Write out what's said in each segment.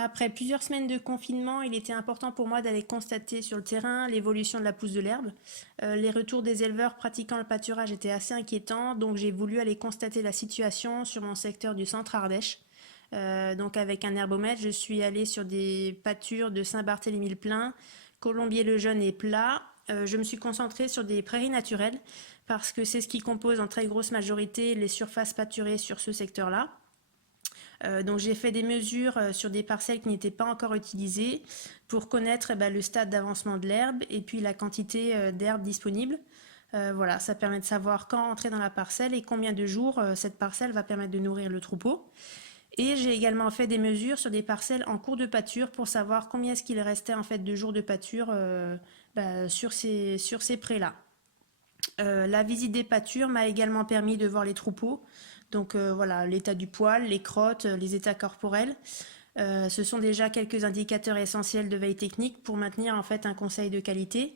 Après plusieurs semaines de confinement, il était important pour moi d'aller constater sur le terrain l'évolution de la pousse de l'herbe. Les retours des éleveurs pratiquant le pâturage étaient assez inquiétants, donc j'ai voulu aller constater la situation sur mon secteur du centre Ardèche. Donc avec un herbomètre, je suis allée sur des pâtures de Saint-Barthélemy-le-Plain, Colombier-le-Jeune et Plat. Je me suis concentrée sur des prairies naturelles parce que c'est ce qui compose en très grosse majorité les surfaces pâturées sur ce secteur-là. Donc j'ai fait des mesures sur des parcelles qui n'étaient pas encore utilisées pour connaître le stade d'avancement de l'herbe et puis la quantité d'herbe disponible. Voilà, ça permet de savoir quand entrer dans la parcelle et combien de jours cette parcelle va permettre de nourrir le troupeau. Et j'ai également fait des mesures sur des parcelles en cours de pâture pour savoir combien est-ce qu'il restait en fait de jours de pâture sur ces prés-là. La visite des pâtures m'a également permis de voir les troupeaux. Donc voilà, l'état du poil, les crottes, les états corporels. Ce sont déjà quelques indicateurs essentiels de veille technique pour maintenir en fait un conseil de qualité.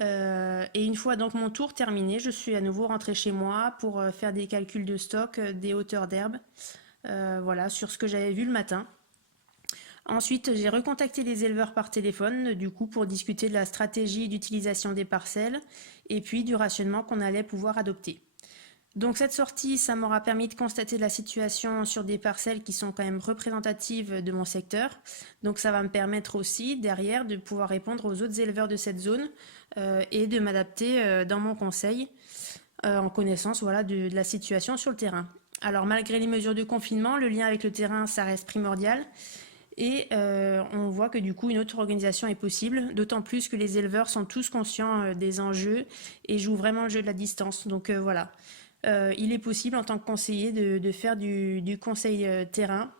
Et une fois donc mon tour terminé, je suis à nouveau rentrée chez moi pour faire des calculs de stock, des hauteurs d'herbe, voilà, sur ce que j'avais vu le matin. Ensuite, j'ai recontacté les éleveurs par téléphone, du coup, pour discuter de la stratégie d'utilisation des parcelles et puis du rationnement qu'on allait pouvoir adopter. Donc cette sortie, ça m'aura permis de constater la situation sur des parcelles qui sont quand même représentatives de mon secteur. Donc ça va me permettre aussi derrière de pouvoir répondre aux autres éleveurs de cette zone et de m'adapter dans mon conseil en connaissance voilà, de la situation sur le terrain. Alors malgré les mesures de confinement, le lien avec le terrain, ça reste primordial. Et on voit que du coup une autre organisation est possible, d'autant plus que les éleveurs sont tous conscients des enjeux et jouent vraiment le jeu de la distance. Donc voilà, il est possible en tant que conseiller de faire du conseil terrain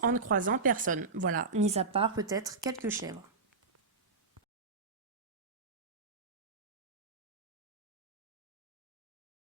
en ne croisant personne. Voilà, mis à part peut-être quelques chèvres.